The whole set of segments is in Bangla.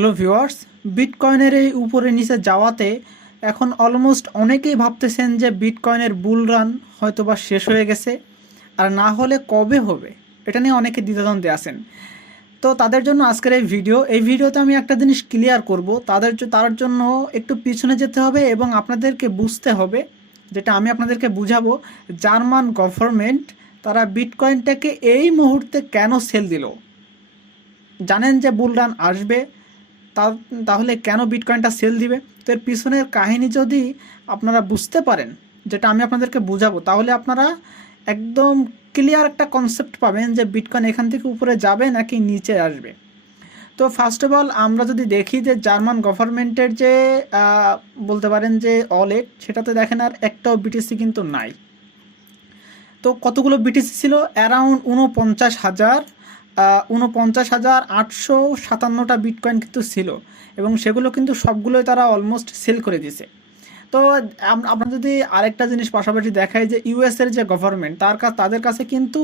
হ্যালো ভিউয়ার্স, বিটকয়েনের এই উপরে নিচে যাওয়াতে এখন অলমোস্ট অনেকেই ভাবতেছেন যে বিটকয়েনের বুল রান হয়তোবা শেষ হয়ে গেছে, আর না হলে কবে হবে এটা নিয়ে অনেকে দ্বিধাদ্বন্দ্বে আছেন। তো তাদের জন্য আজকের এই ভিডিওতে আমি একটা জিনিস ক্লিয়ার করব। তার জন্য একটু পিছনে যেতে হবে এবং আপনাদেরকে বুঝতে হবে, যেটা আমি আপনাদেরকে বুঝাবো। জার্মান গভর্নমেন্ট তারা বিটকয়েনটাকে এই মুহূর্তে কেন সেল দিল? জানেন যে বুল রান আসবে, তাহলে কেন বিটকয়েনটা সেল দিবে? তো এর পিছনের কাহিনী যদি আপনারা বুঝতে পারেন, যেটা আমি আপনাদেরকে বুঝাবো, তাহলে আপনারা একদম ক্লিয়ার একটা কনসেপ্ট পাবেন যে বিটকয়েন এখান থেকে উপরে যাবে নাকি নিচে আসবে। তো ফার্স্ট অফ অল আমরা যদি দেখি যে জার্মান গভর্নমেন্টের যে বলতে পারেন যে ওয়ালেট, সেটাতে দেখেন আর একটাও বিটিসি কিন্তু নাই। তো কতগুলো বিটিসি ছিল? অ্যারাউন্ড 49,857টা বিটকয়েন কিন্তু ছিল, এবং সেগুলো কিন্তু সবগুলোই তারা অলমোস্ট সেল করে দিছে। তো আমরা যদি আরেকটা জিনিস পাশাপাশি দেখাই যে ইউএসের যে গভর্নমেন্ট, তাদের কাছে কিন্তু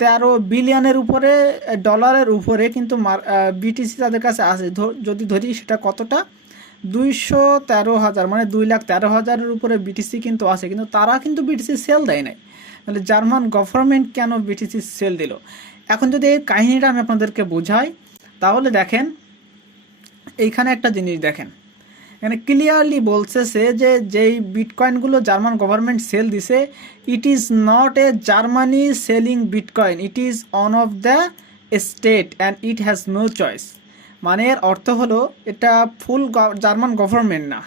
13 বিলিয়নের উপরে ডলারের উপরে কিন্তু বিটিসি তাদের কাছে আছে। যদি ধরি সেটা কতটা, 213,000, মানে 2,13,000-এর উপরে বিটিসি কিন্তু আছে, কিন্তু তারা কিন্তু বিটিসি সেল দেয় নাই। তাহলে জার্মান গভর্নমেন্ট কেন বিটিসি সেল দিল? এখন যদি এই কাহিনীটা আমি আপনাদেরকে বোঝাই, তাহলে দেখেন এইখানে একটা জিনিস দেখেন, এখানে ক্লিয়ারলি বলতেছে যে যেই বিটকয়েনগুলো জার্মান গভর্নমেন্ট সেল দিছে, it is not a Germany selling bitcoin, it is on of the state and it has no choice. মানে এর অর্থ হলো এটা ফুল জার্মান গভর্নমেন্ট না,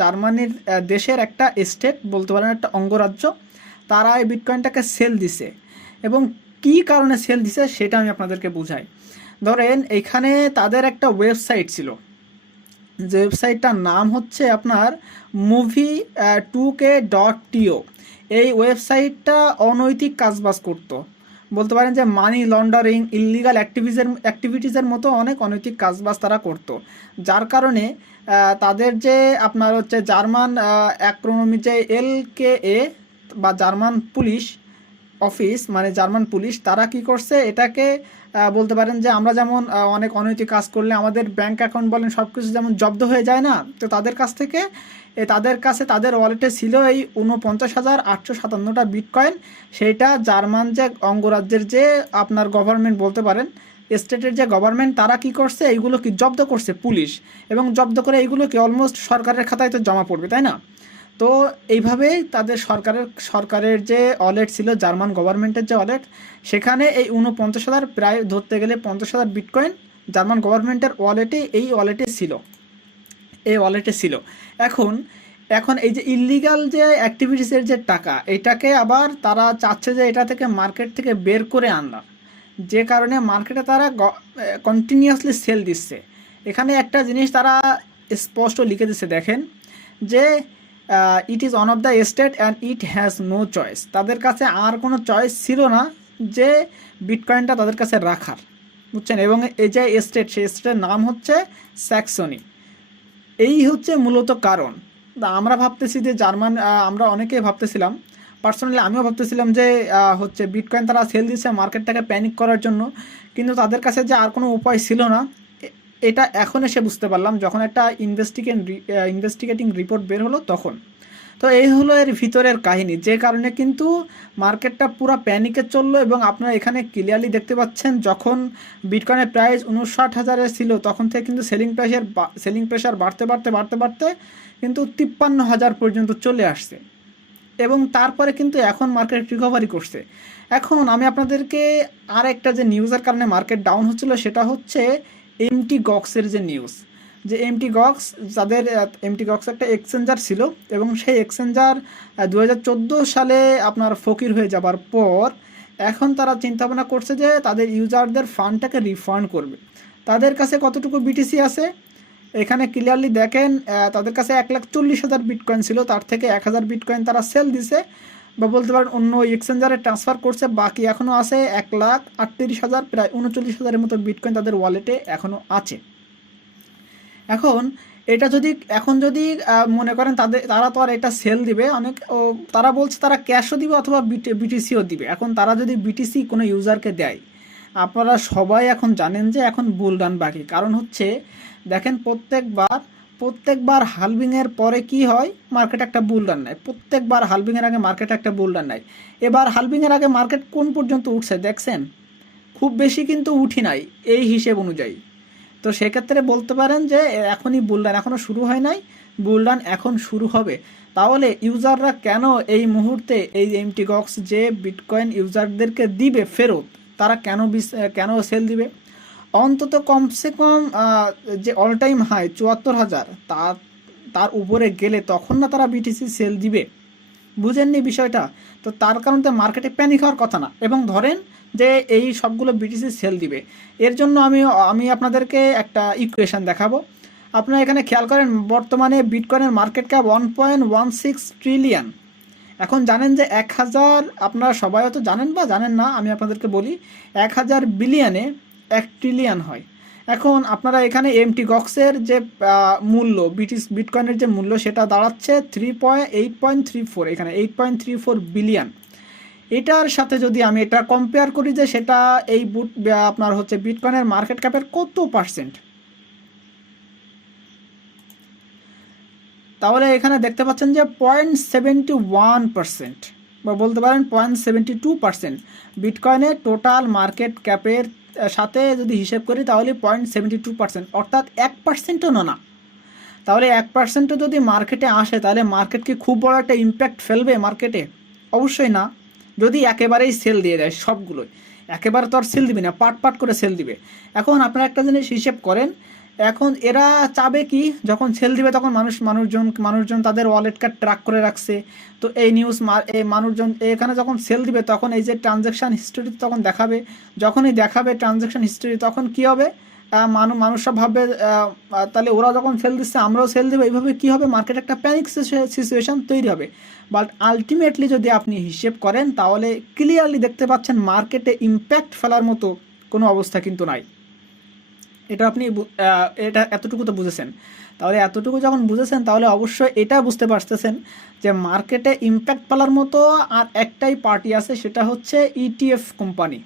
জার্মানির দেশের একটা স্টেট বলতে পারেন, একটা অঙ্গরাজ্য, তারা এই বিটকয়েনটাকে সেল দিছে। এবং কি কারণে সেল দিছে সেটা আমি আপনাদেরকে বুঝাই। ধরেন এইখানে তাদের একটা ওয়েবসাইট ছিল, যে ওয়েবসাইটটার নাম হচ্ছে আপনার movie2k.to। এই ওয়েবসাইটটা অনৈতিক কাজবাজ করতো, বলতে পারেন যে মানি লন্ডারিং, ইললিগাল অ্যাক্টিভিটিসের মতো অনেক অনৈতিক কাজবাজ তারা করতো। যার কারণে তাদের যে আপনার হচ্ছে জার্মান অ্যাক্রোনমি যে LKA বা জার্মান পুলিশ অফিস, মানে জার্মান পুলিশ, তারা কি করছে এটাকে বলতে পারেন যে আমরা যেমন অনেক অনৈতিক কাজ করলে আমাদের ব্যাংক অ্যাকাউন্ট বলেন সব কিছু যেমন জব্দ হয়ে যায় না, তো তাদের কাছে তাদের ওয়ালেটে ছিল এই 49,857টা বিটকয়েন। সেইটা জার্মান যে অঙ্গরাজ্যের যে আপনার গভর্নমেন্ট বলতে পারেন, স্টেটের যে গভর্নমেন্ট, তারা কি করছে এইগুলো কি জব্দ করছে পুলিশ, এবং জব্দ করে এইগুলো কি অলমোস্ট সরকারের খাতায় তো জমা পড়বে, তাই না? তো এইভাবেই তাদের সরকারের যে ওয়ালেট ছিল, জার্মান গভর্নমেন্টের যে ওয়ালেট, সেখানে এই 49,000, প্রায় ধরতে গেলে 50,000 বিটকয়েন জার্মান গভর্নমেন্টের ওয়ালেটে ছিল। এখন এই যে ইললিগাল যে অ্যাক্টিভিটিসের যে টাকা, এটাকে আবার তারা চাচ্ছে যে এটা থেকে মার্কেট থেকে বের করে আনলাম, যে কারণে মার্কেটে তারা কন্টিনিউয়াসলি সেল দিচ্ছে। এখানে একটা জিনিস তারা স্পষ্ট লিখে দিচ্ছে, দেখেন যে it is on of the state and it has no choice. তাদের কাছে আর কোনো চয়েস ছিল না যে বিটকয়েনটা তাদের কাছে রাখার, বুঝছেন? এবং এই যে স্টেট, সেই স্টেটের নাম হচ্ছে স্যাক্সনি। এই হচ্ছে মূলত কারণ। আমরা ভাবতেছি যে আমরা অনেকেই ভাবতেছিলাম, পার্সোনালি আমিও ভাবতেছিলাম যে হচ্ছে বিটকয়েন তারা সেল দিচ্ছে মার্কেটটাকে প্যানিক করার জন্য, কিন্তু তাদের কাছে যে আর কোনো উপায় ছিল না, এটা এখন এসে বুঝতে পারলাম যখন একটা ইনভেস্টিগেটিং রিপোর্ট বের হলো তখন। তো এই হলো এর ভিতরের কাহিনী, যে কারণে কিন্তু মার্কেটটা পুরো প্যানিকে চললো। এবং আপনারা এখানে ক্লিয়ারলি দেখতে পাচ্ছেন, যখন বিটকয়েনের প্রাইস 59,000-এ ছিল, তখন থেকে কিন্তু সেলিং প্রেশার বাড়তে বাড়তে কিন্তু 53,000 পর্যন্ত চলে আসছে। এবং তারপরে কিন্তু এখন মার্কেট রিকভারি করছে। এখন আমি আপনাদেরকে আর একটা যে নিউজের কারণে মার্কেট ডাউন হচ্ছিল, সেটা হচ্ছে এমটি গক্সের যে নিউজ। যে এমটি গক্স একটা এক্সচেঞ্জার ছিল, এবং সেই এক্সচেঞ্জার 2014 সালে আপনার ফকির হয়ে যাবার পর এখন তারা চিন্তাভাবনা করছে যে তাদের ইউজারদের ফান্ডটাকে রিফান্ড করবে। তাদের কাছে কতটুকু বিটিসি আছে এখানে ক্লিয়ারলি দেখেন, তাদের কাছে 1,40,000 বিটকয়েন ছিল, তার থেকে 1,000 বিটকয়েন তারা সেল দিছে, বা বলতে পারেন অন্য এক্সচেঞ্জারে ট্রান্সফার করছে। বাকি এখনও আছে 1,38,000, প্রায় 39,000-এর মতো বিটকয়েন তাদের ওয়ালেটে এখনও আছে। এখন যদি মনে করেন তারা তো আর এটা সেল দিবে, তারা বলছে তারা ক্যাশও দিবে অথবা বিটিসিও দিবে। এখন তারা যদি বিটিসি কোনো ইউজারকে দেয়, আপনারা সবাই এখন জানেন যে এখন বুল রান বাকি। কারণ হচ্ছে দেখেন প্রত্যেকবার হালভিংয়ের পরে কি হয়, মার্কেট একটা বুল রান নেয়। প্রত্যেকবার হালভিংয়ের আগে মার্কেট একটা বুল রান নেয়। এবার হালভিংয়ের আগে মার্কেট কোন পর্যন্ত উঠছে দেখছেন? খুব বেশি কিন্তু উঠি নাই এই হিসেব অনুযায়ী। তো সেক্ষেত্রে বলতে পারেন যে এখনই বুল রান এখনও শুরু হয় নাই, বুল রান এখন শুরু হবে। তাহলে ইউজাররা কেন এই মুহূর্তে এই এমটি গক্স যে বিটকয়েন ইউজারদেরকে দিবে ফেরত, তারা কেন সেল দিবে? অন্তত কমসে কম যে অল টাইম হাই 74,000 তার উপরে গেলে তখন না তারা বিটিসি সেল দিবে। বুঝেননি বিষয়টা? তো তার কারণে মার্কেটে প্যানিক হওয়ার কথা না। এবং ধরেন যে এই সবগুলো বিটিসি সেল দিবে, এর জন্য আমি আপনাদেরকে একটা ইকুয়েশন দেখাবো। আপনারা এখানে খেয়াল করেন, বর্তমানে বিটকয়েনের মার্কেট ক্যাপ 1.16 ট্রিলিয়ন। এখন জানেন যে 1000, আপনারা সবাই হয়তো জানেন বা জানেন না, আমি আপনাদেরকে বলি, 1000 বিলিয়নে 1 ট্রিলিয়ন হয়। এখন আপনারা এখানে এমটি গক্সের যে মূল্য, বিটকয়েনের যে মূল্য সেটা দাঁড়াচ্ছে 8.34, এখানে 8.34 বিলিয়ন। এটার সাথে যদি আমি এটা কম্পেয়ার করি যে সেটা আপনার হচ্ছে বিটকয়েনের মার্কেট ক্যাপের কত পার্সেন্ট, তাহলে এখানে দেখতে পাচ্ছেন যে 0.71%, বা বলতে পারেন 0.72% বিটকয়েনের টোটাল মার্কেট ক্যাপের সাথে যদি হিসেব করি তাহলে 0.72%, অর্থাৎ 1%ও না। তাহলে 1%ও যদি মার্কেটে আসে তাহলে মার্কেট কি খুব বড় একটা ইম্প্যাক্ট ফেলবে মার্কেটে? অবশ্যই না। যদি একেবারেই সেল দিয়ে দেয় সবগুলোই, একেবারে তো আর সেল দিবে না, পাট করে সেল দিবে। এখন আপনারা একটা জিনিস হিসেব করেন, এখন এরা চাবে কি, যখন সেল দিবে তখন মানুষজন তাদের ওয়ালেট কার্ড ট্র্যাক করে রাখছে। তো এই মানুষজন এখানে যখন সেল দিবে তখন এই যে ট্রানজ্যাকশান হিস্টোরি তখন দেখাবে। যখনই দেখাবে ট্রানজ্যাকশান হিস্টোরি তখন কি হবে, মানুষরা ভাববে তাহলে ওরা যখন সেল দিচ্ছে আমরাও সেল দেবো। এইভাবে কি হবে, মার্কেট একটা প্যানিক সিচুয়েশান তৈরি হবে। বাট আলটিমেটলি যদি আপনি হিসেব করেন তাহলে ক্লিয়ারলি দেখতে পাচ্ছেন মার্কেটে ইম্প্যাক্ট ফেলার মতো কোনো অবস্থা কিন্তু নাই। এটা আপনি এতটুকু তো বুঝেছেন। তাহলে এতটুকু যখন বুঝেছেন তাহলে অবশ্যই এটা বুঝতে পারতেছেন যে মার্কেটে ইম্প্যাক্ট ফেলার মতো আর একটাই পার্টি আছে, সেটা হচ্ছে ইটিএফ কোম্পানি।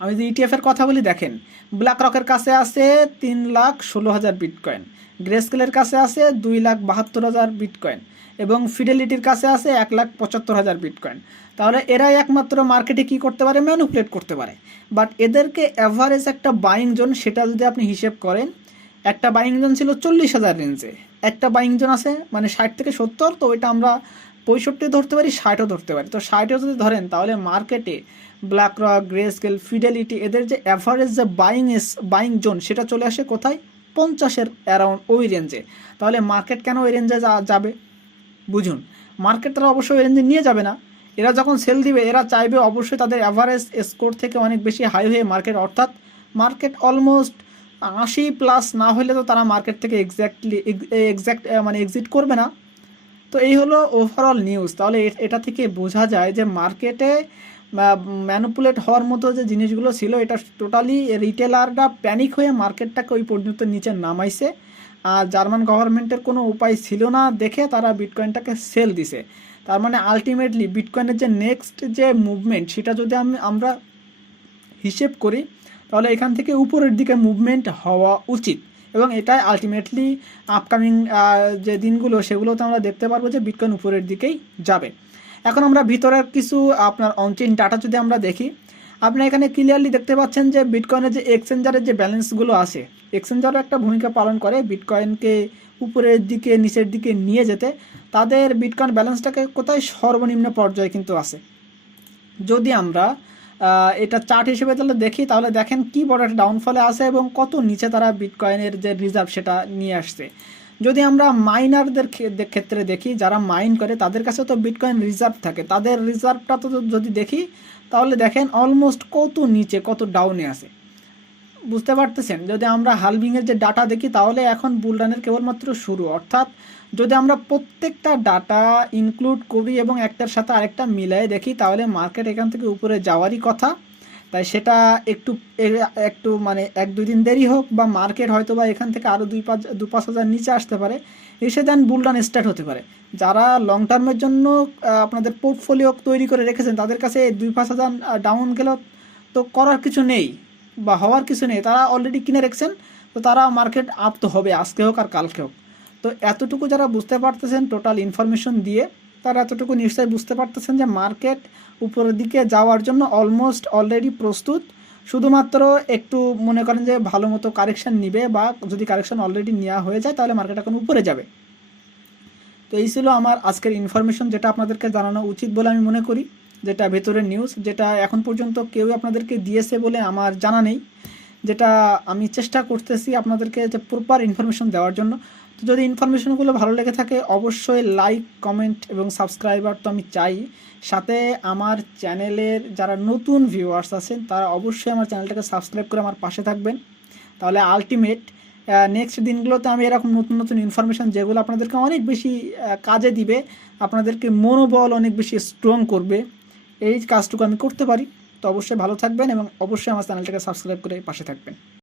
আমি যদি ইটিএফের কথা বলি, দেখেন ব্ল্যাক রকের কাছে আছে 3,16,000 বিটকয়েন, গ্রেস্কেলের কাছে আছে 2,72,000 বিটকয়েন, এবং ফিডেলিটির কাছে আছে 1,75,000 বিটকয়েন। তাহলে এরাই একমাত্র মার্কেটে কি করতে পারে, ম্যানিপুলেট করতে পারে। বাট এদেরকে অ্যাভারেজ একটা বাইং জোন, সেটা যদি আপনি হিসেব করেন, একটা বাইং জোন ছিল 40,000 রেঞ্জে, একটা বাইং জোন আছে মানে 60 থেকে 70, তো ওইটা আমরা 65 ধরতে পারি, 60ও ধরতে পারি। তো 60ও যদি ধরেন তাহলে মার্কেটে ব্ল্যাক রক, গ্রেস্কেল, ফিডেলিটি এদের যে অ্যাভারেজ যে বাইং জোন সেটা চলে আসে কোথায়, 50-এর অ্যারাউন্ড ওই রেঞ্জে। তাহলে মার্কেট কেন ওই রেঞ্জে যাবে বুঝুন। মার্কেট তারা অবশ্যই ওই রেঞ্জে নিয়ে যাবে না। এরা যখন সেল দিবে এরা চাইবে অবশ্যই তাদের অ্যাভারেজ স্কোর থেকে অনেক বেশি হাই হয়ে মার্কেট, অর্থাৎ মার্কেট অলমোস্ট 80+ না হলে তো তারা মার্কেট থেকে মানে এক্সিট করবে না। তো এই হলো ওভারঅল নিউজ। তাহলে এটা থেকে বোঝা যায় যে মার্কেটে ম্যানিপুলেট হওয়ার মতো যে জিনিসগুলো ছিল এটা টোটালি রিটেলাররা প্যানিক হয়ে মার্কেটটাকে ওই পর্যন্ত নিচে নামাইছে। আর জার্মান গভর্নমেন্টের কোনো উপায় ছিল না দেখে তারা বিটকয়েনটাকে সেল দিছে। তার মানে আলটিমেটলি বিটকয়েনের যে নেক্সট যে মুভমেন্ট সেটা যদি আমরা হিসেব করি তাহলে এখান থেকে উপরের দিকে মুভমেন্ট হওয়া উচিত, এবং এটাই আলটিমেটলি আপকামিং যে দিনগুলো সেগুলোতে আমরা দেখতে পারবো যে বিটকয়েন উপরের দিকেই যাবে। এখন আমরা ভিতরের কিছু আপনার অনচেইন ডাটা যদি আমরা দেখি, আপনি এখানে ক্লিয়ারলি দেখতে পাচ্ছেন যে বিটকয়েনের যে এক্সচেঞ্জারের যে ব্যালেন্সগুলো আছে, এক্সচেঞ্জারও একটা ভূমিকা পালন করে বিটকয়েনকে উপরের দিকে নিচের দিকে নিয়ে যেতে। তাদের বিটকয়েন ব্যালেন্সটাকে কোথায় সর্বনিম্ন পর্যায়ে কিন্তু আছে। যদি আমরা এটা চার্ট হিসেবে তাহলে দেখি, তাহলে দেখেন কি বড় একটা ডাউনফলে আছে এবং কত নিচে তারা বিটকয়েনের যে রিজার্ভ সেটা নিয়ে আসছে। যদি আমরা মাইনারদের ক্ষেত্রে দেখি, যারা মাইন করে তাদের কাছে তো বিটকয়েন রিজার্ভ থাকে, তাদের রিজার্ভটা তো যদি দেখি তাহলে দেখেন অলমোস্ট কত নিচে কত ডাউনে আছে, বুঝতে পারতেছেন। যদি আমরা হালভিংয়ের যে ডাটা দেখি তাহলে এখন বুলরানের কেবলমাত্র শুরু, অর্থাৎ যদি আমরা প্রত্যেকটা ডাটা ইনক্লুড করি এবং একটার সাথে আরেকটা মিলাই দেখি তাহলে মার্কেট এখান থেকে উপরে যাওয়ারই কথা। তাই সেটা একটু মানে 1-2 দিন দেরি হোক, বা মার্কেট হয়তো বা এখান থেকে আরও 2-5 হাজার নিচে আসতে পারে, এসে দেন বুলরান স্টার্ট হতে পারে। যারা লং টার্মের জন্য আপনাদের পোর্টফোলিও তৈরি করে রেখেছেন তাদের কাছে 2-5 হাজার ডাউন গেলেও তো করার কিছু নেই বা হওয়ার কিছু নেই, তারা অলরেডি কিনে রেখেছেন, তো তারা মার্কেট আপ তো হবে, আজকে হোক আর কালকে হোক। তো এতটুকু যারা বুঝতে পারতেছেন টোটাল ইনফরমেশন দিয়ে, তারা এতটুকু নিশ্চয়ই বুঝতে পারতেছেন যে মার্কেট উপরের দিকে যাওয়ার জন্য অলমোস্ট অলরেডি প্রস্তুত। শুধুমাত্র একটু মনে করেন যে ভালো মতো কারেকশান নিবে, বা যদি কারেকশান অলরেডি নেওয়া হয়ে যায় তাহলে মার্কেট এখন উপরে যাবে। তো এই ছিল আমার আজকের ইনফরমেশন, যেটা আপনাদেরকে জানানো উচিত বলে আমি মনে করি, যেটা ভেতরের নিউজ, যেটা এখন পর্যন্ত কেউ আপনাদেরকে দিয়েছে বলে আমার জানা নেই, যেটা আমি চেষ্টা করতেছি আপনাদেরকে যে প্রপার ইনফরমেশন দেওয়ার জন্য। তো যদি ইনফরমেশনগুলো ভালো লেগে থাকে অবশ্যই লাইক, কমেন্ট এবং সাবস্ক্রাইবার তো আমি চাই। সাথে আমার চ্যানেলের যারা নতুন ভিউয়ার্স আছেন তারা অবশ্যই আমার চ্যানেলটাকে সাবস্ক্রাইব করে আমার পাশে থাকবেন। তাহলে আলটিমেট নেক্সট দিনগুলোতে আমি এরকম নতুন নতুন ইনফরমেশান যেগুলো আপনাদেরকে অনেক বেশি কাজে দিবে, আপনাদেরকে মনোবল অনেক বেশি স্ট্রং করবে, এই কাজটুকু আমি করতে পারি। তো অবশ্যই ভালো থাকবেন এবং অবশ্যই আমার চ্যানেলটাকে সাবস্ক্রাইব করে পাশে থাকবেন।